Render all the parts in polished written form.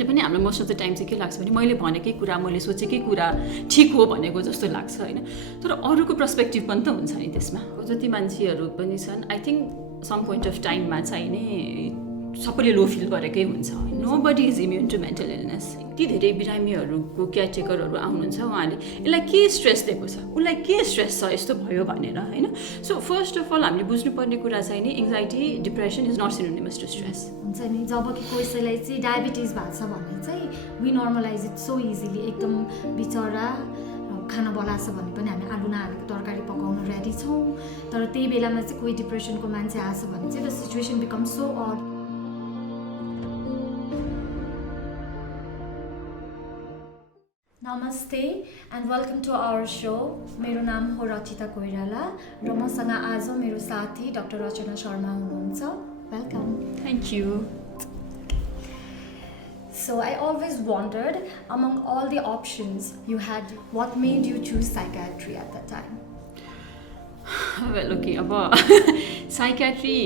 जहिले पनि हामीलाई मोस्ट अफ द टाइम चाहिँ के लाग्छ भने मैले भनेकै कुरा मैले सोचेकै कुरा ठिक हो भनेको जस्तो लाग्छ होइन तर अरूको पर्सपेक्टिभ पनि त हुन्छ नि त्यसमा जति मान्छेहरू पनि छन् I think some point of टाइममा चाहिँ नि सबैले लो फिल गरेकै हुन्छ nobody is immune to mental illness यति धेरै बिरामीहरूको केयरटेकरहरू आउनुहुन्छ उहाँले यसलाई के स्ट्रेस दिएको छ उसलाई के स्ट्रेस छ यस्तो भयो भनेर होइन सो फर्स्ट अफ अल हामीले बुझ्नुपर्ने कुरा चाहिँ नि anxiety depression is not synonymous to stress हुन्छ नि जब कि कसैलाई चाहिँ डायबिटिज भएको छ भने चाहिँ we normalise it so easily एकदम बिचरा खाना बनाएको छ भने पनि हामी आलु नहालेको तरकारी पकाउन रेडी छौँ तर त्यही बेलामा चाहिँ कोही डिप्रेसनको मान्छे आएछ भने चाहिँ the situation become so odd नमस्ते and welcome to our so मेरो नाम हो रचिता कोइराला र मसँग आज मेरो साथी डाक्टर रचना शर्मा हुनुहुन्छ welcome thank you So I always wondered, among all the options you had, what made you choose psychiatry at that time? Well, okay, अब साइकेट्री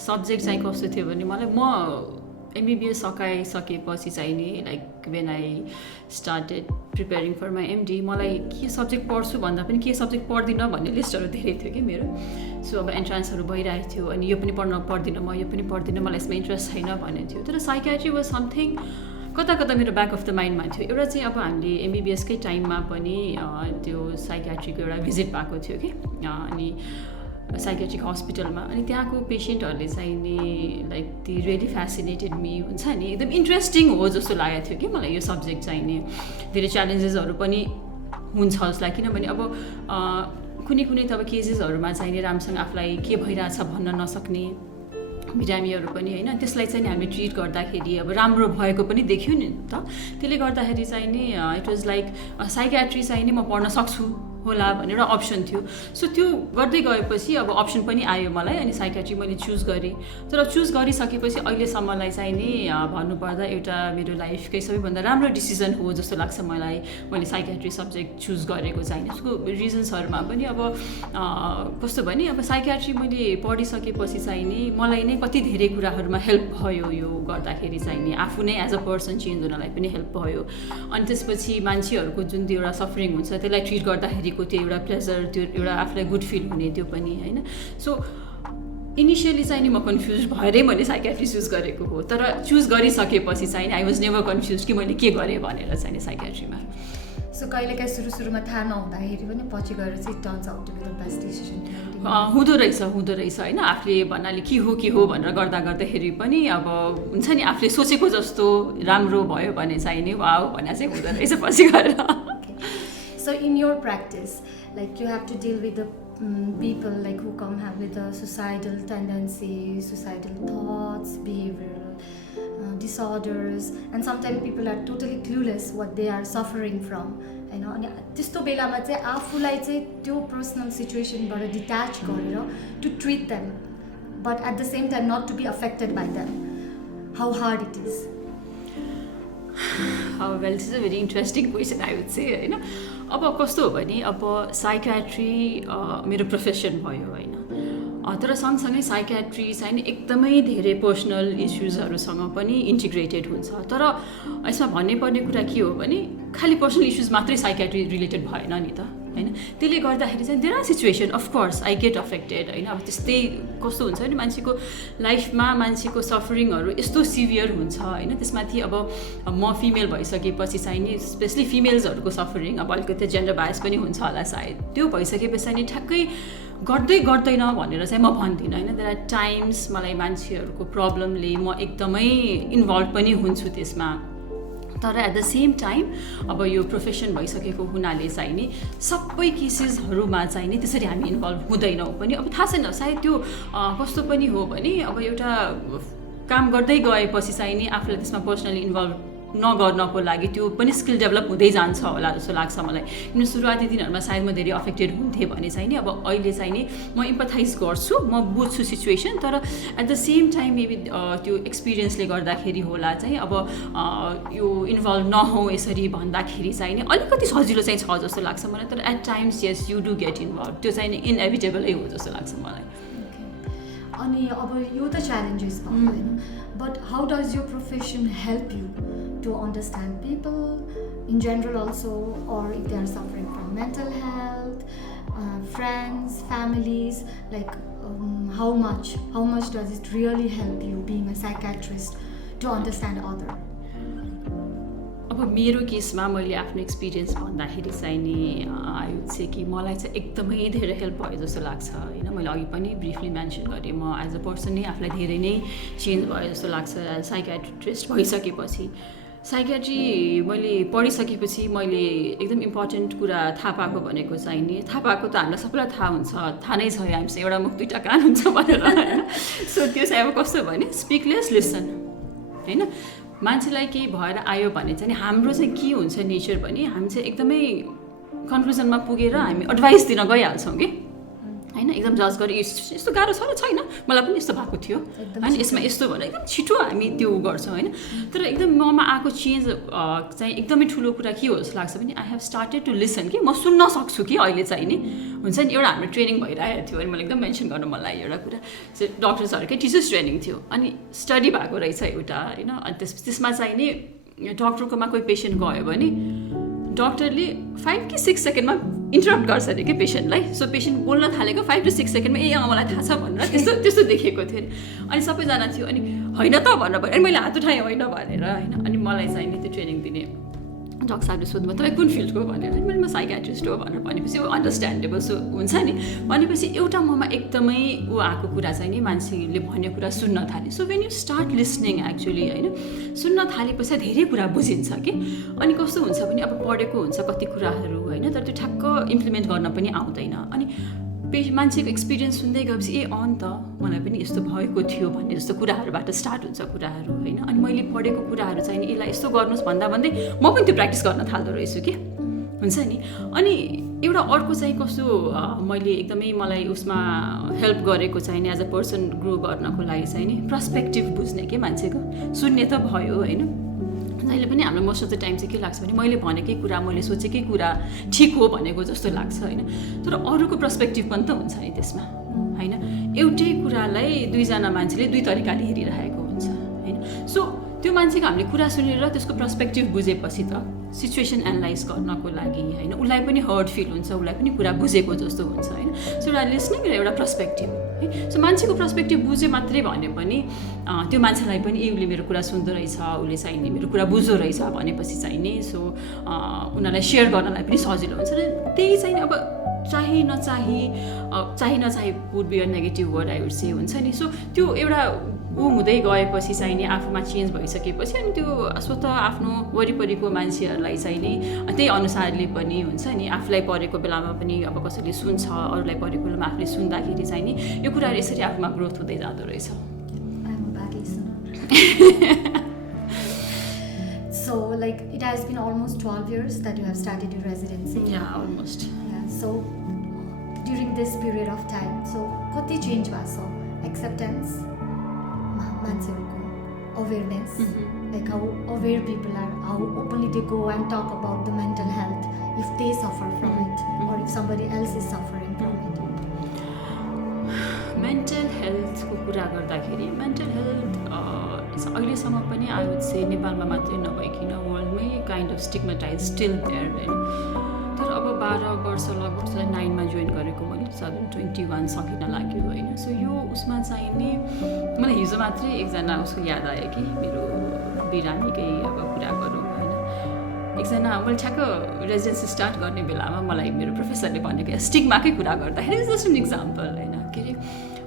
सब्जेक्ट चाहिँ कस्तो थियो भने मलाई म एमबिबिएस सकाइसकेपछि चाहिँ नि like when I started preparing for my MD मलाई के सब्जेक्ट पढ्छु भन्दा पनि के सब्जेक्ट पढ्दिनँ भन्ने लिस्टहरू धेरै थियो कि मेरो सो अब एन्ट्रान्सहरू भइरहेको थियो अनि यो पनि पढ्दिनँ म यो पनि पढ्दिनँ मलाई यसमा इन्ट्रेस्ट छैन भन्ने थियो तर साइकेट्री वाज समथिङ कता कता मेरो ब्याक अफ द माइन्डमा थियो एउटा चाहिँ अब हामीले एमबिबिएसकै टाइममा पनि त्यो साइकेट्रीको एउटा भिजिट भएको थियो कि अनि साइकेट्रिक हस्पिटलमा अनि त्यहाँको पेसेन्टहरूले चाहिँ नि like the really fascinated me हुन्छ नि एकदम इन्ट्रेस्टिङ हो जस्तो लागेको थियो कि मलाई यो सब्जेक्ट चाहिँ नि धेरै च्यालेन्जेसहरू पनि हुन्छ जसलाई किनभने अब कुनै कुनै त अब केसेसहरूमा चाहिँ नि राम्रोसँग आफूलाई के भइरहेछ भन्न नसक्ने बिरामीहरू पनि होइन त्यसलाई चाहिँ हामीले ट्रिट गर्दाखेरि अब राम्रो भएको पनि देख्यो नि त त्यसले गर्दाखेरि चाहिँ नि इट वाज लाइक साइकेट्री चाहिँ नि म पढ्न सक्छु होला भन्ने एउटा अप्सन थियो सो त्यो गर्दै गएपछि अब अप्सन पनि आयो मलाई अनि साइकेट्री मैले चुज गरेँ तर चुज गरिसकेपछि अहिलेसम्मलाई चाहिँ नि भन्नुपर्दा एउटा मेरो लाइफकै सबैभन्दा राम्रो डिसिजन हो जस्तो लाग्छ मलाई मैले साइकेट्री सब्जेक्ट चुज गरेको चाहिँ त्यसको रिजन्सहरूमा पनि अब कस्तो भने अब साइकेट्री मैले पढिसकेपछि चाहिँ नि मलाई नै कति धेरै कुराहरूमा हेल्प भयो यो गर्दाखेरि चाहिँ नि आफू नै एज अ पर्सन चेन्ज हुनलाई पनि हेल्प भयो अनि त्यसपछि मान्छेहरूको जुन त्यो एउटा सफरिङ हुन्छ त्यसलाई ट्रिट गर्दाखेरि त्यो एउटा प्लेजर त्यो एउटा आफूलाई गुड फिल हुने त्यो पनि होइन सो इनिसियली चाहिँ नि म कन्फ्युज भएरै मैले साइकेट्री चुज गरेको हो तर चुज गरिसकेपछि चाहिँ नि आई वाज नेभर कन्फ्युज कि मैले के गरेँ भनेर चाहिँ नि साइकेट्रीमा सो कहिलेकाहीँ सुरुमा थाहा नहुँदाखेरि पनि पछि गएर चाहिँ turns out to be the best decision हुँदो रहेछ होइन आफूले भन्नाले के हो भनेर गर्दाखेरि पनि अब हुन्छ नि आफूले सोचेको जस्तो राम्रो भयो भने चाहिँ नि वाउ भने चाहिँ हुँदो रहेछ पछि गएर So in your practice, like you have to deal with the people like who come have with the suicidal tendencies, suicidal thoughts, behavioral disorders, and sometimes people are totally clueless what they are suffering from. You know, अनि त्यस्तो बेलामा चाहिँ आफूलाई चाहिँ त्यो personal सिचुएसनबाट detach गरेर to treat them but at the same time not to be affected by them how hard it is well it's a very interesting question I would say होइन अब कस्तो हो भने अब साइकेट्री मेरो प्रोफेसन भयो होइन तर सँगसँगै साइकेट्री चाहिँ नि एकदमै धेरै पर्सनल इस्युजहरूसँग पनि इन्टिग्रेटेड हुन्छ तर यसमा भन्नुपर्ने कुरा के हो भने खालि पर्सनल इस्युज मात्रै साइकेट्री रिलेटेड भएन नि त होइन त्यसले गर्दाखेरि चाहिँ there are situation of course I get affected होइन अब त्यस्तै कस्तो हुन्छ भने मान्छेको लाइफमा मान्छेको सफरिङहरू यस्तो सिभियर हुन्छ होइन त्यसमाथि अब म फिमेल भइसकेपछि चाहिँ नि स्पेसली फिमेल्सहरूको सफरिङ अब अलिकति जेन्डर बायस पनि हुन्छ होला सायद त्यो भइसकेपछि नि ठ्याक्कै गर्दैन भनेर चाहिँ म भन्दिनँ होइन देयर आर टाइम्स मलाई मान्छेहरूको प्रब्लमले म एकदमै इन्भल्भ पनि हुन्छु त्यसमा तर एट द सेम टाइम अब यो प्रोफेसन भइसकेको हुनाले चाहिँ नि सबै केसेसहरूमा चाहिँ नि त्यसरी हामी इन्भल्भ हुँदैनौँ पनि अब थाहा छैन सायद त्यो कस्तो पनि हो भने अब एउटा काम गर्दै गएपछि चाहिँ नि आफूलाई त्यसमा पर्सनली इन्भल्भ नगर्नको लागि त्यो पनि स्किल डेभलप हुँदै जान्छ होला जस्तो लाग्छ मलाई किनभने सुरुवाती दिनहरूमा सायद म धेरै अफेक्टेड हुन्थेँ भने चाहिँ नि अब अहिले चाहिँ नि म इम्पथाइज गर्छु म बुझ्छु सिचुएसन तर at the same time maybe त्यो एक्सपिरियन्सले गर्दाखेरि होला चाहिँ अब यो इन्भल्भ नहौँ यसरी भन्दाखेरि चाहिँ नि अलिकति सजिलो चाहिँ छ जस्तो लाग्छ मलाई तर at times yes you do get involve त्यो चाहिँ नि इनएभिटेबलै हो जस्तो लाग्छ मलाई अनि अब यो त च्यालेन्जेस भयो होइन बट हाउ डज यो profession help you to understand people in general also or if they are suffering from mental health friends, families, like how much does it really help you being a psychiatrist to understand other? अब मेरो केसमा मैले आफ्नो experience भन्दाखेरि चाहिँ नि I would say कि मलाई चाहिँ एकदमै धेरै हेल्प भयो जस्तो लाग्छ होइन मैले अघि पनि ब्रिफली मेन्सन गरेँ म एज अ पर्सन नै आफूलाई धेरै नै चेन्ज भयो जस्तो लाग्छ एज साइकियाट्रिस्ट भइसकेपछि साइकियाट्री मैले पढिसकेपछि मैले एकदम इम्पोर्टेन्ट कुरा थाहा पाएको भनेको चाहिँ नि थाहा पाएको त हामीलाई सबैलाई थाहा हुन्छ थाहा नै छ हामीसँग एउटा मुख दुईवटा कान हुन्छ भनेर होइन सो त्यो चाहिँ अब कस्तो भने स्पिक लेस लिसन होइन मान्छेलाई केही भएर आयो भने चाहिँ हाम्रो चाहिँ के हुन्छ नेचर भने हामी चाहिँ एकदमै कन्क्लुजनमा पुगेर हामी एडभाइस दिन गइहाल्छौँ कि होइन एकदम जज गरेर यस्तो गाह्रो छ र छैन मलाई पनि यस्तो भएको थियो होइन यसमा यस्तो भनेर एकदम छिटो हामी त्यो गर्छौँ होइन तर एकदम ममा आएको चेन्ज चाहिँ एकदमै ठुलो कुरा के हो जस्तो लाग्छ भने I have started to listen कि म सुन्न सक्छु कि अहिले चाहिँ नि हुन्छ नि एउटा हाम्रो ट्रेनिङ भइरहेको थियो अनि मैले एकदम मेन्सन गर्नु मन लाग्यो एउटा कुरा चाहिँ डक्टर्सहरूकै टिचर्स ट्रेनिङ थियो अनि स्टडी भएको रहेछ एउटा होइन अनि त्यसमा चाहिँ नि डक्टरकोमा कोही पेसेन्ट गयो भने डक्टरले 5 कि 6 सेकेन्डमा इन्टरप्ट गर्छ अरे कि पेसेन्टलाई सो पेसेन्ट बोल्न थालेको 5 to 6 सेकेन्डमा मलाई थाहा छ भनेर त्यस्तो देखेको थियो अनि सबैजना थियो अनि होइन त भनेर भयो अनि मैले हात उठाएँ होइन भनेर होइन अनि मलाई चाहिँ नि त्यो ट्रेनिङ दिने डक्टर साहबले सोध्नु तपाईँ कुन फिल्डको भनेर मैले म साइकियाट्रिस्ट हो भनेर भनेपछि अन्डरस्ट्यान्डेबल सो हुन्छ नि भनेपछि एउटा ममा एकदमै ऊ आएको कुरा चाहिँ नि मान्छेले भनेको कुरा सुन्न थाल्यो so when you start listening actually होइन सुन्न थालेपछि धेरै कुरा बुझिन्छ कि अनि कस्तो हुन्छ भने अब पढेको हुन्छ कति कुराहरू होइन तर त्यो ठ्याक्क इम्प्लिमेन्ट गर्न पनि आउँदैन अनि मान्छेको एक्सपिरियन्स सुन्दै गएपछि अन्त मलाई पनि यस्तो भएको थियो भन्ने जस्तो कुराहरूबाट स्टार्ट हुन्छ कुराहरू होइन अनि मैले पढेको कुराहरू चाहिँ नि यसलाई यस्तो गर्नुहोस् भन्दा भन्दै म पनि त्यो प्र्याक्टिस गर्न थाल्दो रहेछु कि हुन्छ नि अनि एउटा अर्को चाहिँ कस्तो मैले एकदमै मलाई उसमा हेल्प गरेको चाहिँ नि एज अ पर्सन ग्रो गर्नको लागि चाहिँ नि पर्सपेक्टिभ बुझ्ने के मान्छेको सुन्ने त भयो होइन जहिले पनि हामीलाई मोस्ट अफ द टाइम चाहिँ के लाग्छ भने मैले भनेकै कुरा मैले सोचेकै कुरा ठिक हो भनेको जस्तो लाग्छ होइन तर अरूको पर्सपेक्टिभ पनि त हुन्छ नि त्यसमा होइन एउटै कुरालाई दुईजना मान्छेले दुई तरिकाले हेरिरहेको हुन्छ होइन सो त्यो मान्छेको हामीले कुरा सुनेर त्यसको पर्सपेक्टिभ बुझेपछि त सिचुएसन एनालाइज गर्नको लागि होइन उसलाई पनि हर्ट फिल हुन्छ उसलाई पनि कुरा बुझेको जस्तो हुन्छ होइन सो एउटा लिसनिङ र एउटा पर्सपेक्टिभ है सो मान्छेको पर्सपेक्टिभ बुझे मात्रै भने पनि त्यो मान्छेलाई पनि उसले मेरो कुरा सुन्दो रहेछ उसले चाहिँ नि मेरो कुरा बुझ्दो रहेछ भनेपछि चाहिँ नि सो उनीहरूलाई सेयर गर्नलाई पनि सजिलो हुन्छ र त्यही चाहिँ अब चाहे नचाहे would be a negative word I would say हुन्छ नि सो त्यो एउटा हुँदै गएपछि चाहिँ नि आफूमा चेन्ज भइसकेपछि अनि त्यो स्वतः आफ्नो वरिपरिको मान्छेहरूलाई चाहिँ नि त्यही अनुसारले पनि हुन्छ नि आफूलाई परेको बेलामा पनि अब कसैले सुन्छ अरूलाई परेको बेलामा आफूले सुन्दाखेरि चाहिँ नि यो कुराहरू यसरी आफूमा ग्रोथ हुँदै जाँदो रहेछ So like it has been almost 12 years that you have started your residency. Yeah, almost. Yeah, so during this period of time, so kati change bhayo acceptance, awareness, like how aware people are, how openly they go and talk about the mental health if they suffer from it or if somebody else is suffering from it. Mental हेल्थको कुरा गर्दाखेरि mental health अहिलेसम्म पनि I would से नेपालमा मात्रै नभइकन वर्ल्डमै kind of stigmatize still there होइन तर अब 12 वर्ष लगभग 2009मा जोइन गरेको मैले 2021 सकिन लाग्यो होइन सो यो उसमा चाहिँ नि मलाई हिजो मात्रै एकजना उसको याद आयो कि मेरो बिरामीकै अब कुरा गरौँ होइन एकजना मैले ठ्याक्क रेजिडेन्सी स्टार्ट गर्ने बेलामा मलाई मेरो प्रोफेसरले भनेको स्टिग्माकै कुरा गर्दाखेरि जस्ट एन इक्जाम्पल होइन के अरे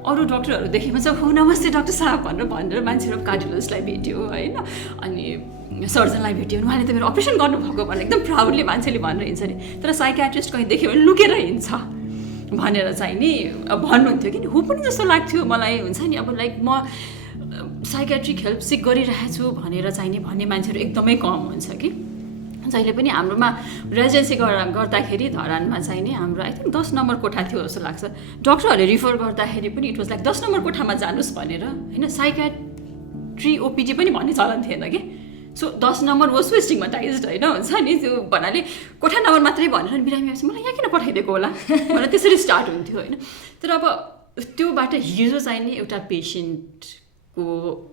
अरू डक्टरहरू देखेमा चाहिँ हो नमस्ते डाक्टर साहब भनेर मान्छेहरू कार्डियोलोजिस्टलाई भेट्यो होइन अनि सर्जनलाई भेट्यो भने उहाँले त मेरो अपरेसन गर्नुभएको भनेर एकदम प्राउडली मान्छेले भनेर हिँड्छ नि तर साइकियाट्रिस्ट कहीँ देख्यो भने लुकेर हिँड्छ भनेर चाहिँ नि भन्नुहुन्थ्यो कि हो पनि जस्तो लाग्थ्यो मलाई हुन्छ नि अब लाइक म साइकियाट्रिक हेल्प सिक गरिरहेको छु भनेर चाहिँ नि भन्ने मान्छेहरू एकदमै कम हुन्छ कि जहिले पनि हाम्रोमा रेजिडेन्सी गर्दाखेरि धरानमा चाहिँ नि हाम्रो आई थिङ्क 10 नम्बर कोठा थियो जस्तो लाग्छ डक्टरहरूले रिफर गर्दाखेरि पनि इट वाज लाइक 10 नम्बर कोठामा जानुहोस् भनेर होइन साइकियाट्री ओपिडी पनि भन्ने चलन थिएन कि सो 10 नम्बर वाज सो स्टिग्मेटाइज्ड होइन हुन्छ नि त्यो भन्नाले कोठा नम्बर मात्रै भनेर बिरामी आएपछि मलाई यहाँ किन पठाइदिएको होला भनेर त्यसरी स्टार्ट हुन्थ्यो होइन तर अब त्योबाट हिजो चाहिँ नि एउटा पेसेन्टको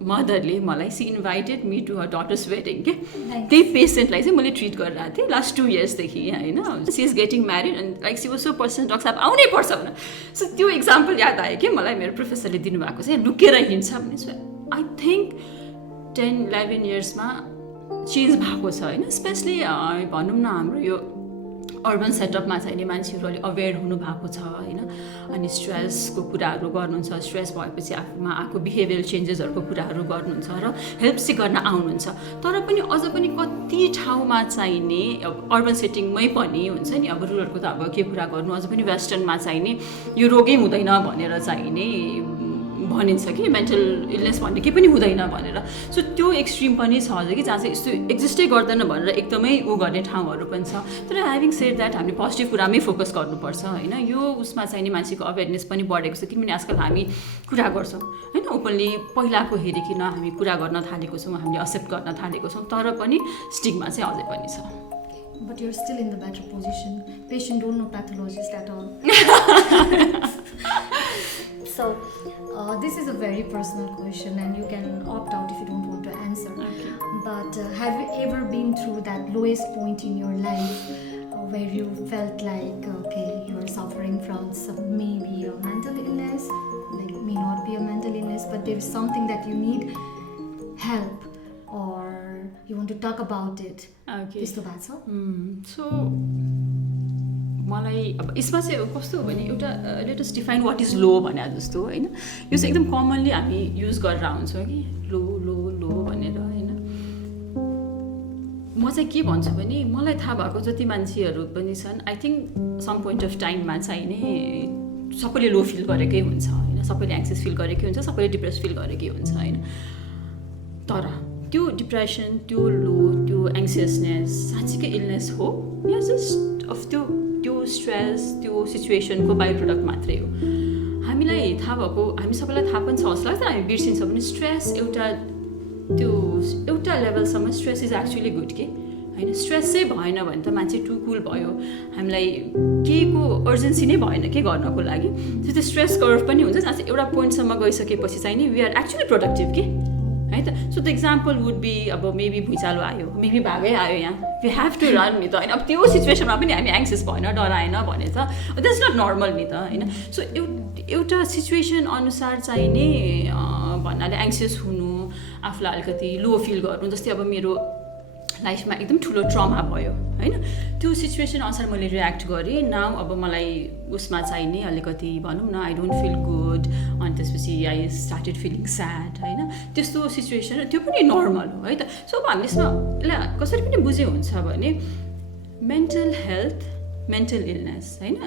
मदरले मलाई she invited me to her daughter's wedding के त्यही पेसेन्टलाई चाहिँ मैले ट्रिट गरिरहेको थिएँ लास्ट 2 इयर्सदेखि होइन she is getting married and like she was so person doctor साहब आउनै पर्छ भनेर सो त्यो इक्जाम्पल याद आयो कि मलाई मेरो प्रोफेसरले दिनुभएको चाहिँ लुकेर हिँड्छ भने सो आई थिङ्क 10-11 इयर्समा चेन्ज भएको छ होइन स्पेसली भनौँ न हाम्रो यो अर्बन सेटअपमा चाहिँ नि मान्छेहरू अलिक अवेर हुनु भएको छ होइन अनि स्ट्रेसको कुराहरू गर्नुहुन्छ स्ट्रेस भएपछि आफूमा आएको बिहेभियरल चेन्जेसहरूको कुराहरू गर्नुहुन्छ र हेल्प चाहिँ गर्न आउनुहुन्छ तर पनि अझ पनि कति ठाउँमा चाहिँ नि अर्बन सेटिङमै पनि हुन्छ नि अब रुरलको त अब के कुरा गर्नु अझ पनि वेस्टर्नमा चाहिँ नि यो रोगै हुँदैन भनेर चाहिँ नि भनिन्छ कि मेन्टल इलनेस भन्ने केही पनि हुँदैन भनेर सो त्यो एक्सट्रिम पनि छ अझ कि जहाँ चाहिँ यस्तो एक्जिस्टै गर्दैन भनेर एकदमै उ गर्ने ठाउँहरू पनि छ तर ह्याभिङ सेड द्याट हामीले पोजिटिभ कुरामै फोकस गर्नुपर्छ होइन यो उसमा चाहिँ नि मान्छेको अवेरनेस पनि बढेको छ किनभने आजकल हामी कुरा गर्छौँ होइन ओपनली पहिलाको हेरिकन हामी कुरा गर्न थालेको छौँ हामीले एक्सेप्ट गर्न थालेको छौँ तर पनि स्टिगमा चाहिँ अझै पनि छ But you're still in the better position. Patient don't know pathologist at all. So, this is a very personal question and you can opt out if you don't want to answer. Okay. But have you ever been through that lowest point in your life where you felt like, okay, you are suffering from some maybe a mental illness, like may not be a mental illness, but there is something that you need help or you want to talk about it. Okay. त्यस्तो भएको छ? So मलाई अब यसमा चाहिँ कस्तो हो भने एउटा latest define what is low भने जस्तो होइन यो चाहिँ एकदम कमनली हामी युज गरेर हुन्छौँ कि लो लो लो भनेर होइन म चाहिँ के भन्छु भने मलाई थाहा भएको जति मान्छेहरू पनि छन् I think some point of टाइममा चाहिँ नि सबैले लो फिल गरेकै हुन्छ होइन सबैले एङ्सियस फिल गरेकै हुन्छ सबैले डिप्रेस फिल गरेकै हुन्छ होइन तर त्यो डिप्रेसन त्यो लो त्यो एङ्सियसनेस साँच्चीकै इलनेस हो या जस्ट अफ त्यो स्ट्रेस त्यो सिचुएसनको बाई प्रोडक्ट मात्रै हो हामीलाई थाहा भएको हामी सबैलाई थाहा पनि छ जस्तो लाग्छ हामी बिर्सिन्छ भने स्ट्रेस एउटा लेभलसम्म स्ट्रेस इज एक्चुली गुड के होइन स्ट्रेस चाहिँ भएन भने त मान्छे टु कुल भयो हामीलाई केहीको अर्जेन्सी नै भएन के गर्नको लागि त्यो स्ट्रेस कर्भ पनि हुन्छ जहाँ चाहिँ एउटा पोइन्टसम्म गइसकेपछि चाहिँ नि वी आर एक्चुली प्रोडक्टिभ के है त so the example would be अब मेबी भुइँचालो आयो मेबी भागै आयो यहाँ वी हेभ टु रन नि त होइन अब त्यो सिचुएसनमा पनि हामी एङ्सियस भएन डराएन भने त द्याट्स नट नर्मल नि त होइन सो एउटा सिचुएसन अनुसार चाहिँ नि भन्नाले एङ्सियस हुनु आफूलाई अलिकति लो फिल गर्नु जस्तै अब मेरो लाइफमा एकदम ठुलो ट्रमा भयो होइन त्यो सिचुएसन अनुसार मैले रियाक्ट गरेँ नाउ अब मलाई उसमा चाहिँ नि अलिकति भनौँ न आई डोन्ट फिल गुड अनि त्यसपछि आई स्टार्टेड फिलिङ स्याड होइन त्यस्तो सिचुएसन त्यो पनि नर्मल हो है त सो अब हामीले यसमा यसलाई कसरी पनि बुझे हुन्छ भने मेन्टल हेल्थ मेन्टल इलनेस होइन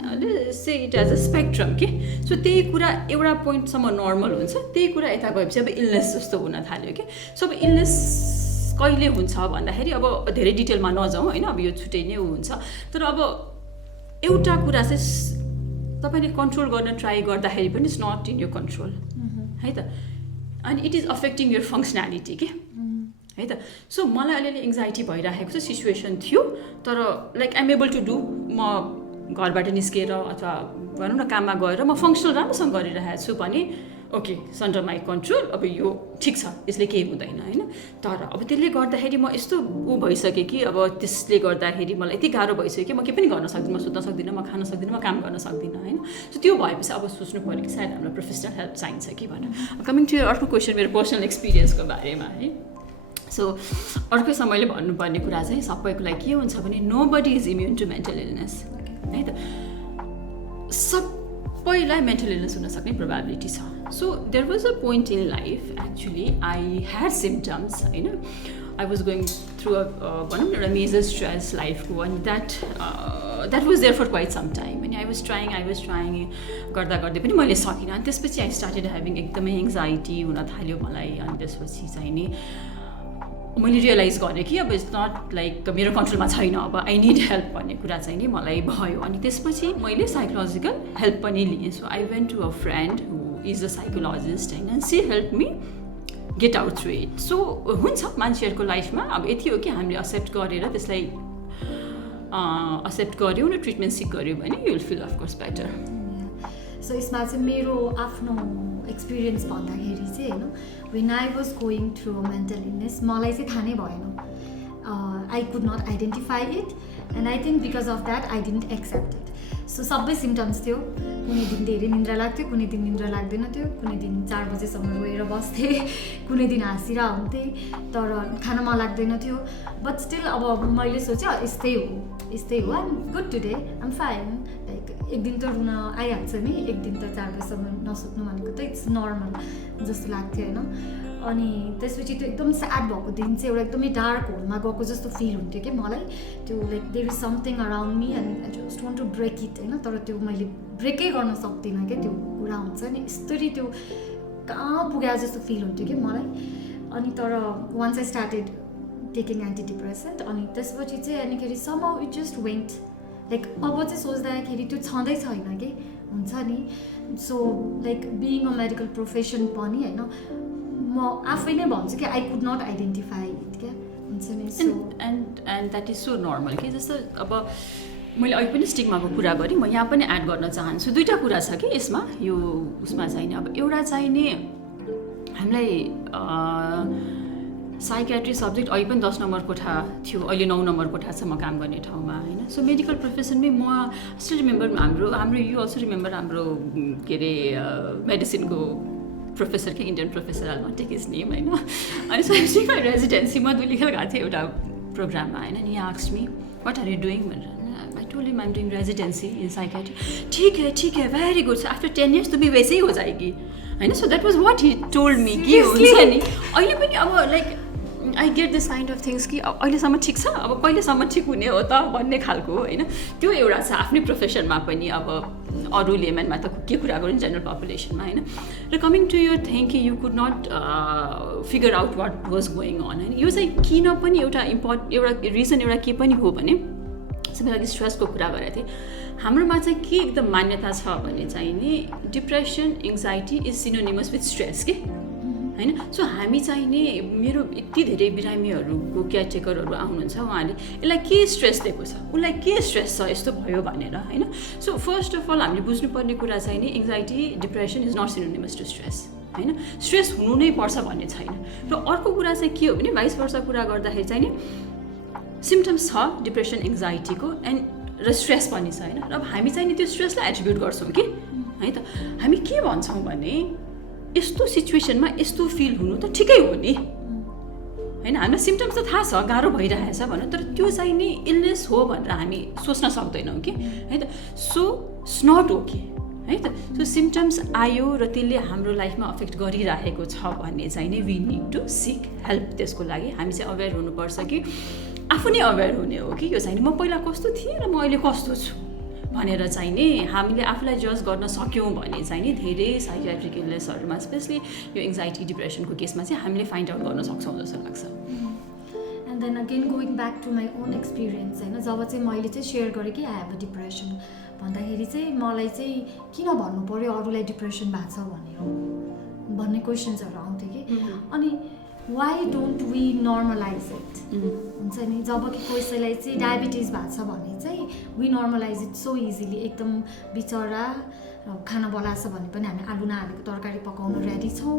से इट एज अ स्पेक्ट्रम के सो त्यही कुरा एउटा पोइन्टसम्म नर्मल हुन्छ त्यही कुरा यता गएपछि अब इलनेस जस्तो हुन थाल्यो कि सो अब इलनेस कहिले हुन्छ भन्दाखेरि अब धेरै डिटेलमा नजाउँ होइन अब यो छुट्टै नै हुन्छ तर अब एउटा कुरा चाहिँ तपाईँले कन्ट्रोल गर्न ट्राई गर्दाखेरि पनि it's not in your control है त अनि it is affecting your functionality के है त सो मलाई अलिअलि एङ्जाइटी भइरहेको छ सिचुएसन थियो तर like I'm able to do म घरबाट निस्किएर अथवा भनौँ न काममा गएर म फङ्सनल राम्रोसँग गरिरहेको छु भने ओके अन्डर माई कन्ट्रोल अब यो ठिक छ यसले केही हुँदैन होइन तर अब त्यसले गर्दाखेरि म यस्तो ऊ भइसकेँ कि अब त्यसले गर्दाखेरि मलाई यति गाह्रो भइसक्यो कि म केही पनि गर्न सक्दिनँ म सुत्न सक्दिनँ म खान सक्दिनँ म काम गर्न सक्दिनँ होइन सो त्यो भएपछि अब सोच्नु पऱ्यो कि सायद हामीलाई प्रोफेसनल हेल्प चाहिन्छ कि भनेर कमिङ टु अर्को क्वेसन मेरो पर्सनल एक्सपिरियन्सको बारेमा है सो अर्को समयले भन्नुपर्ने कुरा चाहिँ सबैको लागि के हुन्छ भने nobody is immune to mental illness है त सबैलाई मेन्टल इलनेस हुनसक्ने प्रोबेबिलिटी छ so there was a point in life actually I had symptoms होइन आई वाज गोइङ थ्रु भनौँ न एउटा मेजर स्ट्रेस लाइफको अनि that was there for quite some time अनि आई वाज ट्राइङ गर्दा गर्दै पनि मैले सकिनँ अनि त्यसपछि आई स्टार्टेड ह्याभिङ एकदमै एङ्जाइटी हुन थाल्यो मलाई अनि त्यसपछि चाहिँ नि मैले रियलाइज गरेँ कि अब इट्स नट लाइक मेरो कन्ट्रोलमा छैन अब आई निड हेल्प भन्ने कुरा चाहिँ नि मलाई भयो अनि त्यसपछि मैले साइकोलोजिकल हेल्प पनि लिएँ so I went to a friend who is a psychologist होइन she help me get out through it so हुन्छ मान्छेहरूको लाइफमा अब यति हो कि हामीले एक्सेप्ट गरेर त्यसलाई एक्सेप्ट गऱ्यौँ र ट्रिटमेन्ट सिक गऱ्यौँ भने you will feel of course better so यसमा चाहिँ मेरो आफ्नो एक्सपिरियन्स भन्दाखेरि चाहिँ होइन when I was going through mental illness मलाई चाहिँ थाहा नै भएन I could not identify it and I think because of that I didn't accept it so सबै सिम्टम्स थियो कुनै दिन धेरै निन्द्रा लाग्थ्यो कुनै दिन निन्द्रा लाग्दैन थियो कुनै दिन 4 बजेसम्म रोएर बस्थेँ कुनै दिन हाँसिरा हुन्थेँ तर खान मन लाग्दैन थियो बट स्टिल अब मैले सोचेँ यस्तै हो I'm good today I'm fine like एक दिन त रुन आइहाल्छ नि एक दिन त 4 बजेसम्म नसुत्नु भनेको त इट्स नर्मल जस्तो लाग्थ्यो होइन अनि त्यसपछि त्यो एकदम स्याड भएको दिन चाहिँ एउटा एकदमै डार्क होलमा गएको जस्तो फिल हुन्थ्यो कि मलाई त्यो like there is something around me and I just want to break it होइन तर त्यो मैले ब्रेकै गर्न सक्दिनँ क्या त्यो कुरा हुन्छ नि यस्तरी त्यो कहाँ पुग्यो जस्तो फिल हुन्थ्यो कि मलाई अनि तर once I started taking antidepressant अनि त्यसपछि चाहिँ अनिखेरि somehow it just went like अब चाहिँ सोच्दाखेरि त्यो छँदै छैन कि हुन्छ नि so like being a medical profession पनि होइन म आफै नै भन्छु कि I could not identify it क्या हुन्छ नि so and that is so normal कि जस्तो अब मैले अहिले पनि स्टिग्माको कुरा गरेँ म यहाँ पनि एड गर्न चाहन्छु 2टा कुरा छ कि यसमा यो उसमा चाहिने अब एउटा चाहिने हामीलाई साइकियाट्री सब्जेक्ट अहिले पनि 10 नम्बर कोठा थियो अहिले 9 नम्बर कोठा छ म काम गर्ने ठाउँमा होइन सो मेडिकल प्रोफेसनमै म स्टिल रिमेम्बर हाम्रो यु अल्सो रिमेम्बर हाम्रो के अरे मेडिसिनको प्रोफेसर कि Indian professor I not take his name होइन अनि सो माई रेजिडेन्सीमा दुलीखेल गएको थिएँ एउटा प्रोग्राममा होइन अनि asked me what are you doing भनेर I told him I am doing residency in psychiatry ठीक है very good so after 10 years तुम्हें वैसे ही हो जाएगी होइन so that was what he told me कि हुन्छ नि अहिले पनि अब like I get this kind of things कि अहिलेसम्म ठिक छ अब कहिलेसम्म ठिक हुने हो त भन्ने खालको होइन त्यो एउटा छ आफ्नै प्रोफेसनमा पनि अब अरू लेमनमा त के कुरा गरौँ जेनरल पपुलेसनमा होइन र कमिङ टु यर थिङ कि you could not figure out what was going on होइन यो चाहिँ किन पनि एउटा एउटा रिजन एउटा के पनि हो भने सबैलाई अघि स्ट्रेसको कुरा गरेको थिएँ हाम्रोमा चाहिँ के एकदम मान्यता छ भने चाहिँ नि depression anxiety is synonymous with stress के होइन सो हामी चाहिँ नि मेरो यति धेरै बिरामीहरूको केयरटेकरहरू आउनुहुन्छ उहाँले यसलाई के स्ट्रेस दिएको छ उसलाई के स्ट्रेस छ यस्तो भयो भनेर होइन सो फर्स्ट अफ अल हामीले बुझ्नुपर्ने कुरा चाहिँ नि anxiety depression is not synonymous to stress होइन स्ट्रेस हुनु नै पर्छ भन्ने छैन र अर्को कुरा चाहिँ के हो भने 22 वर्ष कुरा गर्दाखेरि चाहिँ नि सिम्टम्स छ डिप्रेसन एङ्जाइटीको एन्ड र स्ट्रेस पनि छ होइन र हामी चाहिँ नि त्यो स्ट्रेसलाई एट्रिब्युट गर्छौँ कि है त हामी के भन्छौँ भने यस्तो सिचुएसनमा यस्तो फिल हुनु त ठिकै हो नि होइन हामीलाई सिम्टम्स त थाहा छ गाह्रो भइरहेछ भनौँ तर त्यो चाहिँ नि इलनेस हो भनेर हामी सोच्न सक्दैनौँ कि है त सो इट्स नट ओके है त सो सिम्टम्स आयो र त्यसले हाम्रो लाइफमा अफेक्ट गरिरहेको छ भन्ने चाहिँ नि we need to seek help त्यसको लागि हामी चाहिँ अवेर हुनुपर्छ कि आफू नै अवेर हुने हो कि यो चाहिँ म पहिला कस्तो थिएँ र म अहिले कस्तो छु भनेर चाहिँ नि हामीले आफूलाई जज गर्न सक्यौँ भने चाहिँ नि धेरै साइकियाट्रिक इलनेसहरूमा स्पेसली यो एङ्जाइटी डिप्रेसनको केसमा चाहिँ हामीले फाइन्ड आउट गर्न सक्छौँ जस्तो लाग्छ and then again going back to my own experience होइन जब चाहिँ मैले चाहिँ सेयर गरेँ कि आई हेभ अ डिप्रेसन भन्दाखेरि चाहिँ मलाई चाहिँ किन भन्नु पऱ्यो अरूलाई डिप्रेसन भएको छ भनेर भन्ने क्वेसन्सहरू आउँथ्यो कि अनि why don't we normalise it हुन्छ नि जब कि कसैलाई चाहिँ डायबिटिज भएको छ भने चाहिँ we normalise it so easily एकदम बिचरा खाना बनाएको छ भने पनि हामी आलु नहालेको तरकारी पकाउन रेडी छौँ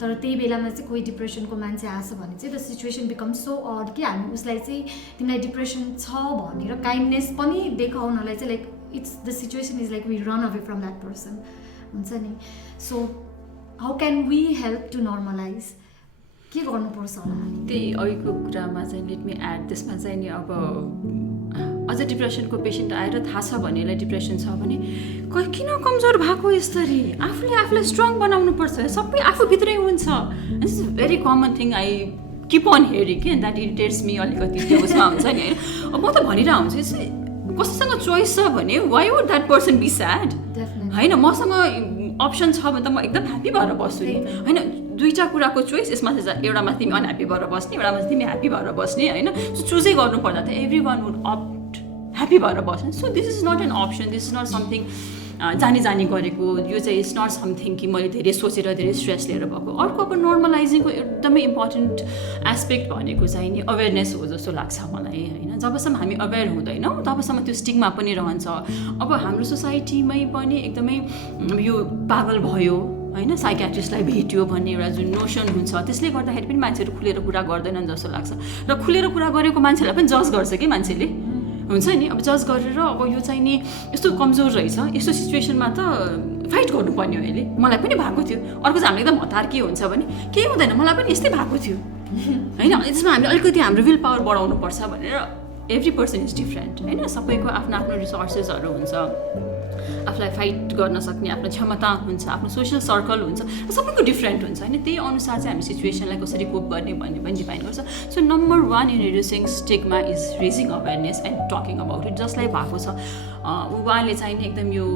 तर त्यही बेलामा चाहिँ कोही डिप्रेसनको मान्छे आएछ भने चाहिँ the situation become so odd कि हामी उसलाई चाहिँ तिमीलाई डिप्रेसन छ भनेर काइन्डनेस पनि देखाउनलाई चाहिँ like it's the situation is like we run away from that person हुन्छ नि so how can we help to normalise के गर्नुपर्छ होला त्यही अहिलेको कुरामा चाहिँ लेट मी एड त्यसमा चाहिँ नि अब अझ डिप्रेसनको पेसेन्ट आएर थाहा छ भने यसलाई डिप्रेसन छ भने किन कमजोर भएको यसरी आफूले आफूलाई स्ट्रङ बनाउनुपर्छ सबै आफूभित्रै हुन्छ this is very common thing I keep on hearing कि द्याट इरिटेट्स मी अलिकति त्यो उसमा हुन्छ नि अब म त भनिरहेको हुन्छु कसैसँग चोइस छ भने why would that person be sad होइन मसँग अप्सन छ भने त म एकदम ह्याप्पी भएर बस्छु नि होइन 2टा कुराको चोइस यसमा चाहिँ एउटामा तिमी अनह्याप्पी भएर बस्ने एउटामा चाहिँ तिमी ह्याप्पी भएर बस्ने होइन सो चुजै गर्नुपर्दा त everyone would opt happy भएर बस्ने so this is not an option this is not something जानी जानी गरेको यो चाहिँ इट्स नट समथिङ कि मैले धेरै सोचेर धेरै स्ट्रेस लिएर भएको अर्को अब नर्मलाइजिङको एकदमै इम्पोर्टेन्ट एस्पेक्ट भनेको चाहिँ नि अवेरनेस हो जस्तो लाग्छ मलाई होइन जबसम्म हामी अवेर हुँदैनौँ तबसम्म त्यो स्टिग्मा पनि रहन्छ अब हाम्रो सोसाइटीमै पनि एकदमै यो पागल भयो होइन साइकियाट्रिस्टलाई भेट्यो भन्ने एउटा जुन नोसन हुन्छ त्यसले गर्दाखेरि पनि मान्छेहरू खुलेर कुरा गर्दैनन् जस्तो लाग्छ र खुलेर कुरा गरेको मान्छेलाई पनि जज गर्छ कि मान्छेले हुन्छ नि अब जज गरेर अब यो चाहिँ नि यस्तो कमजोर रहेछ यस्तो सिचुएसनमा त फाइट गर्नुपर्ने हो यसले मलाई पनि भएको थियो अर्को चाहिँ हामीले एकदम हतार के हुन्छ भने केही हुँदैन मलाई पनि यस्तै भएको थियो होइन त्यसमा हामीले अलिकति हाम्रो विल पावर बढाउनुपर्छ भनेर एभ्री पर्सन इज डिफ्रेन्ट होइन सबैको आफ्नो आफ्नो रिसोर्सेसहरू हुन्छ आफूलाई फाइट गर्न सक्ने आफ्नो क्षमता हुन्छ आफ्नो सोसियल सर्कल हुन्छ सबैको डिफ्रेन्ट हुन्छ होइन त्यही अनुसार चाहिँ हामी सिचुएसनलाई कसरी कोप गर्ने भन्ने पनि डिफाइन गर्छ so number 1 in reducing stigma is raising awareness and talking about it जसलाई भएको छ उहाँले चाहिँ एकदम यो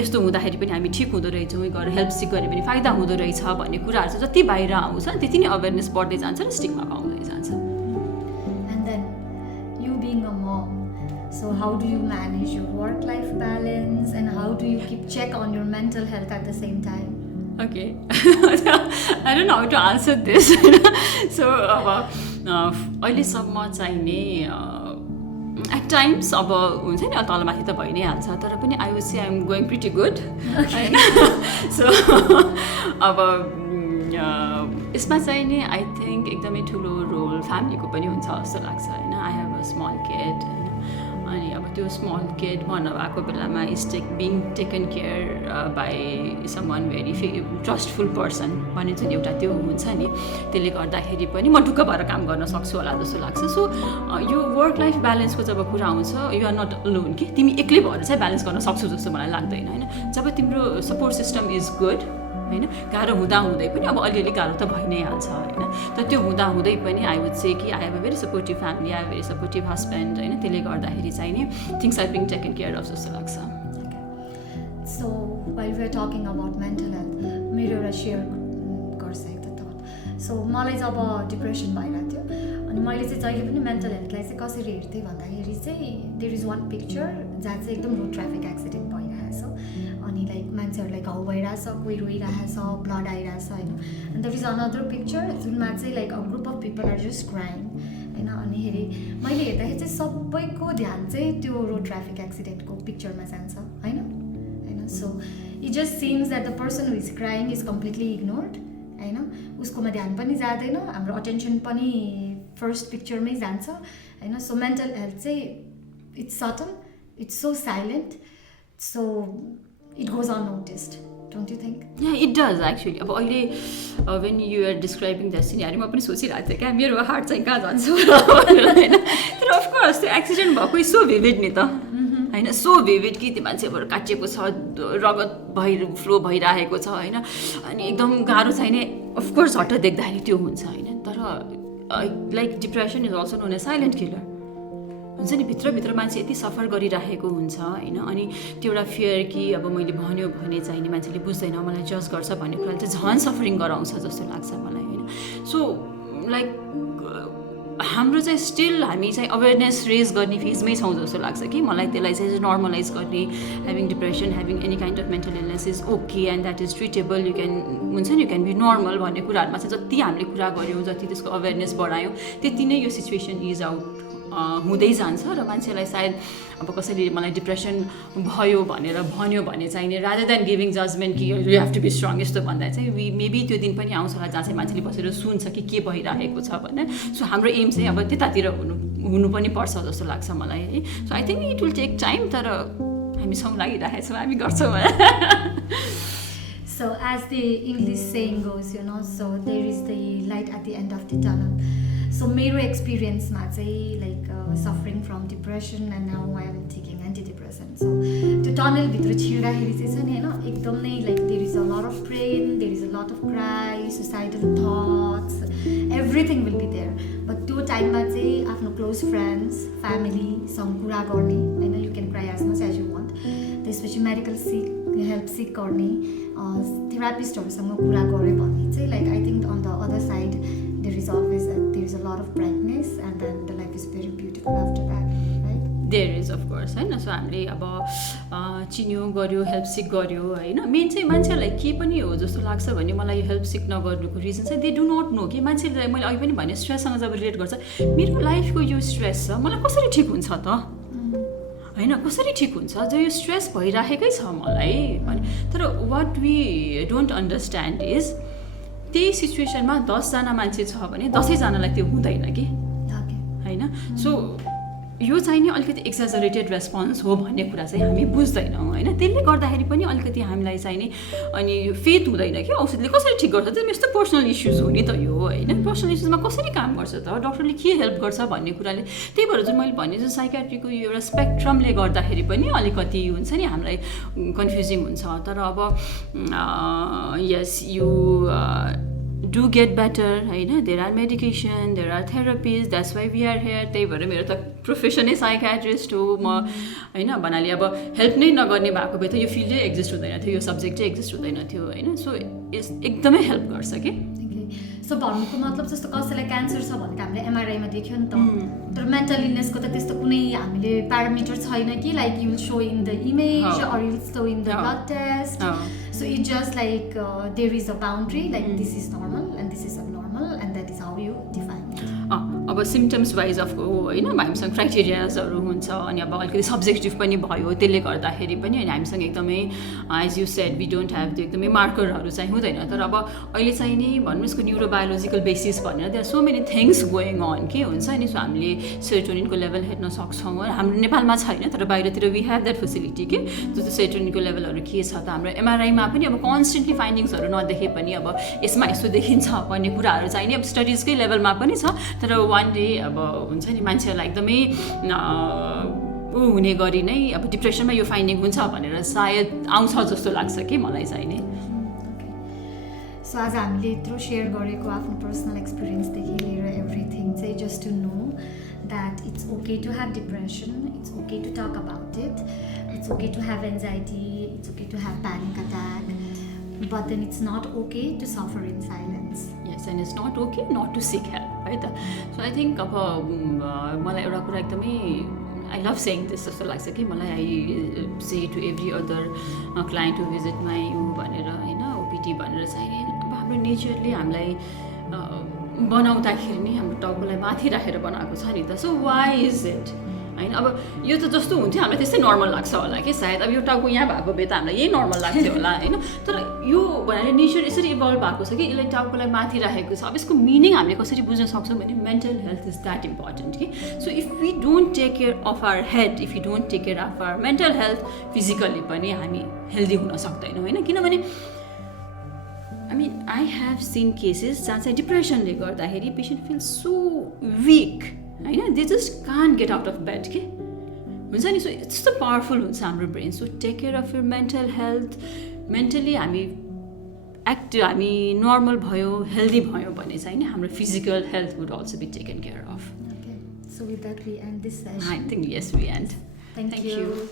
यस्तो हुँदाखेरि पनि हामी ठिक हुँदो रहेछौँ गएर हेल्प सिक गऱ्यो भने फाइदा हुँदो रहेछ भन्ने कुराहरू चाहिँ जति बाहिर आउँछ त्यति नै अवेरनेस बढ्दै जान्छ र स्टिग्मा कमाउँदै जान्छ And then you being a mom, so how do you manage your work-life balance and how do you keep check on your mental health at the same time? Okay, I don't know how to answer this. So अहिलेसम्म चाहिँ नि at times अब हुन्छ नि तलमाथि त भइ नै हाल्छ तर पनि I would say I am going pretty good होइन सो अब यसमा चाहिँ नि आई थिङ्क एकदमै ठुलो रोल फ्यामिलीको पनि हुन्छ जस्तो लाग्छ होइन I have a small kid होइन अनि अब त्यो स्मल किड म नभएको बेलामा is being taken care by someone very trustful person भन्ने जुन एउटा त्यो हुन्छ नि त्यसले गर्दाखेरि पनि म ढुक्क भएर काम गर्न सक्छु होला जस्तो लाग्छ सो यो वर्क लाइफ ब्यालेन्सको जब कुरा आउँछ यु आर नट अलोन कि तिमी एक्लै भएर चाहिँ ब्यालेन्स गर्न सक्छौ जस्तो मलाई लाग्दैन होइन जब तिम्रो सपोर्ट सिस्टम इज गुड होइन गाह्रो हुँदै पनि अब अलिअलि गाह्रो त भइ नै हाल्छ होइन तर त्यो हुँदै पनि आई वुड से कि I have a very supportive family I have very supportive husband होइन त्यसले गर्दाखेरि चाहिँ नि things are being taken care of जस्तो लाग्छ So while we are talking about mental health, मेरो एउटा सेयर गर्छ एउटा थट सो मलाई जब डिप्रेसन भइरहेको थियो अनि मैले चाहिँ जहिले पनि मेन्टल हेल्थलाई चाहिँ कसरी हेर्थेँ भन्दाखेरि चाहिँ देयर इज वान पिक्चर जहाँ चाहिँ एकदम रोड ट्राफिक एक्सिडेन्ट भइरहेछ अनि लाइक मान्छेहरूलाई घाउ भइरहेछ कोही रोइरहेछ ब्लड आइरहेछ होइन अनि देयर इज अनदर पिक्चर जुनमा चाहिँ like a group of people are just crying होइन अनि मैले हेर्दाखेरि चाहिँ सबैको ध्यान चाहिँ त्यो रोड ट्राफिक एक्सिडेन्टको पिक्चरमा जान्छ होइन So it just seems that the person who is crying is completely ignored होइन उसकोमा ध्यान पनि जाँदैन हाम्रो अटेन्सन पनि फर्स्ट पिक्चरमै जान्छ होइन सो मेन्टल हेल्थ चाहिँ it's subtle it's so silent so it goes unnoticed don't you think yeah it does actually अब अहिले when you are describing the scenery म पनि सोचिरहेको थिएँ क्या मेरो हार्ट चाहिँ कहाँ जान्छ होइन तर अफकोर्स त्यो एक्सिडेन्ट भएको सो भिभिड नि त होइन सो भिभिड कि त्यो मान्छेहरू काटिएको छ रगत फ्लो भइरहेको छ होइन अनि एकदम गाह्रो छैन अफकोर्स हट देख्दाखेरि त्यो हुन्छ होइन तर like depression is also known A silent killer हुन्छ नि भित्रभित्र मान्छे यति सफर गरिरहेको हुन्छ होइन अनि त्यो एउटा फियर कि अब मैले भन्यो भने चाहिँ नि मान्छेले बुझ्दैन मलाई जज गर्छ भन्ने कुराले चाहिँ झन् सफरिङ गराउँछ जस्तो लाग्छ मलाई होइन सो लाइक हाम्रो चाहिँ स्टिल हामी चाहिँ अवेरनेस रेज गर्ने फेजमै छौँ जस्तो लाग्छ कि मलाई त्यसलाई चाहिँ नर्मलाइज गर्ने having depression having any kind of mental illness is okay and that is treatable you can हुन्छ नि यु क्यान बी नर्मल भन्ने कुराहरूमा चाहिँ जति हामीले कुरा गऱ्यौँ जति त्यसको अवेरनेस बढायौँ त्यति नै यो सिचुएसन इज आउट हुँदै जान्छ र मान्छेलाई सायद अब कसैले मलाई डिप्रेसन भयो भनेर भन्यो भने चाहिँ नि रादर देन गिभिङ जजमेन्ट कि you have to be strong यस्तो भन्दा चाहिँ मेबी त्यो दिन पनि आउँछ होला जहाँ चाहिँ मान्छेले बसेर सुन्छ कि के भइरहेको छ भनेर सो हाम्रो एम चाहिँ अब त्यतातिर हुनु पनि पर्छ जस्तो लाग्छ मलाई है so I think it will take time तर हामी सँगै लागिरहेको छौँ हामी गर्छौँ So as the English saying goes, you know, so there is the light at the end of the tunnel. So मेरो एक्सपिरियन्समा चाहिँ like suffering from depression and now I am taking antidepression so त्यो टनलभित्र छिर्दाखेरि चाहिँ छ नि होइन एकदम नै like there is a lot of pain there is a lot of cry suicidal thoughts everything will be there but त्यो टाइममा चाहिँ आफ्नो क्लोज फ्रेन्ड्स फ्यामिलीसँग कुरा गर्ने होइन you can cry as much as you want त्यसपछि मेडिकल हेल्प सिक गर्ने थेरापिस्टहरूसँग कुरा गऱ्यो भने चाहिँ like I think on the other side there is a lot of brightness and then the life is very beautiful after that right there is of course होइन. So हामीले अब चिन्यो गऱ्यो हेल्प सिक गऱ्यो होइन. मेन चाहिँ मान्छेहरूलाई के पनि हो जस्तो लाग्छ भने मलाई हेल्प सिक नगर्नुको रिजन चाहिँ दे डु नट नो कि मान्छेले मैले अघि पनि भने स्ट्रेससँग जब रिलेट गर्छ मेरो लाइफको यो स्ट्रेस छ मलाई कसरी ठिक हुन्छ त होइन. कसरी ठिक हुन्छ जो यो स्ट्रेस भइराखेकै छ मलाई भने. तर what we don't understand is त्यही सिचुएसनमा 10जना मान्छे छ भने 10जनालाई त्यो हुँदैन कि होइन. सो यो चाहिँ नि अलिकति एक्जाजरेटेड रेस्पोन्स हो भन्ने कुरा चाहिँ हामी बुझ्दैनौँ होइन. त्यसले गर्दाखेरि पनि अलिकति हामीलाई चाहिँ नि अनि यो फेथ हुँदैन कि औषधले कसरी ठिक गर्छ त यस्तो पर्सनल इस्युज हो नि त यो होइन. पर्सनल इस्युजमा कसरी काम गर्छ त डक्टरले के हेल्प गर्छ भन्ने कुराले. त्यही भएर जुन मैले भने जुन साइकेट्रीको यो एउटा स्पेक्ट्रमले गर्दाखेरि पनि अलिकति हुन्छ नि हामीलाई कन्फ्युजिङ हुन्छ. तर अब yes you do get better होइन. there are medication, there are therapies, that's why we are here. त्यही भएर मेरो त प्रोफेसनै साइकेट्रिस्ट हो म होइन. भन्नाले अब हेल्प नै नगर्ने भएको भए त यो फिल्डै एक्जिस्ट हुँदैन थियो यो सब्जेक्टै एक्जिस्ट हुँदैन थियो होइन. सो एकदमै हेल्प गर्छ कि. सो भन्नुको मतलब जस्तो कसैलाई क्यान्सर छ भनेको हामीले एमआरआईमा देख्यो नि त. तर मेन्टल इलनेसको त त्यस्तो कुनै हामीले प्यारामिटर छैन कि like you will show in the image or you will show in the blood test. So it's just like there is a boundary, like this is normal and this is abnormal, and that is how you define it. अब symptoms wise of होइन हामीसँग क्राइटेरियाजहरू हुन्छ अनि अब अलिकति subjective पनि भयो. त्यसले गर्दाखेरि पनि अनि हामीसँग एकदमै as you said we don't have त्यो एकदमै मार्करहरू चाहिँ हुँदैन. तर अब अहिले चाहिँ नि भनौँ यसको न्युरोबायोलोजिकल बेसिस भनेर there so many things going on के हुन्छ नि. सो हामीले सेरोटोनिनको लेभल हेर्न सक्छौँ. हाम्रो नेपालमा छैन तर बाहिरतिर वी हेभ द्याट फेसिलिटी कि जो चाहिँ सेरोटोनिनको लेभलहरू के छ त हाम्रो एमआरआईमा पनि अब कन्सटेन्टली फाइन्डिङ्सहरू नदेखे पनि अब यसमा यस्तो देखिन्छ भन्ने कुराहरू चाहिँ नि अब स्टडिजकै लेभलमा पनि छ. तर वान डे अब हुन्छ नि मान्छेहरूलाई एकदमै हुने गरी नै अब डिप्रेसनमा यो फाइन्डिङ हुन्छ भनेर सायद आउँछ जस्तो लाग्छ कि मलाई चाहिँ नि. सो आज हामीले यत्रो सेयर गरेको आफ्नो पर्सनल एक्सपिरियन्सदेखि लिएर एभ्रिथिङ चाहिँ just to know that it's okay to have depression, it's okay to talk about it, it's okay to have anxiety, it's okay to have panic attack, but then it's not okay to suffer in silence. Yes, and it's not okay not to seek help है त. So I think अब मलाई एउटा कुरा एकदमै I love saying this जस्तो लाग्छ कि मलाई I say to every other client who visit my भनेर होइन OPT भनेर चाहिँ अब हाम्रो नेचरले हामीलाई बनाउँदाखेरि नि हाम्रो टाउकोलाई माथि राखेर बनाएको छ नि त. सो वाइ इज इट होइन. अब यो त जस्तो हुन्थ्यो हामीलाई त्यस्तै नर्मल लाग्छ होला कि सायद. अब यो टाउको यहाँ भएको भए त हामीलाई यही नर्मल लाग्थ्यो होला होइन. तर यो भन्नाले नेचर यसरी इभल्भ भएको छ कि यसलाई टाउकोलाई माथि राखेको छ. अब यसको मिनिङ हामीले कसरी बुझ्न सक्छौँ भने mental health is that important कि. So if we don't take care of our head, if you don't take care of our mental health, physically पनि हामी हेल्दी हुन सक्दैनौँ होइन. किनभने I mean, I have seen cases जहाँ चाहिँ डिप्रेसनले गर्दाखेरि पेसेन्ट फिल सो विक होइन. They just can't get out of bed के हुन्छ नि. सो यस्तो पावरफुल हुन्छ हाम्रो brain. So take care of your mental health. Mentally हामी हामी नर्मल भयो हेल्दी भयो भने चाहिँ नि हाम्रो physical health would also be taken care of. Okay, so with that we end this session. I think yes we end. Thank you.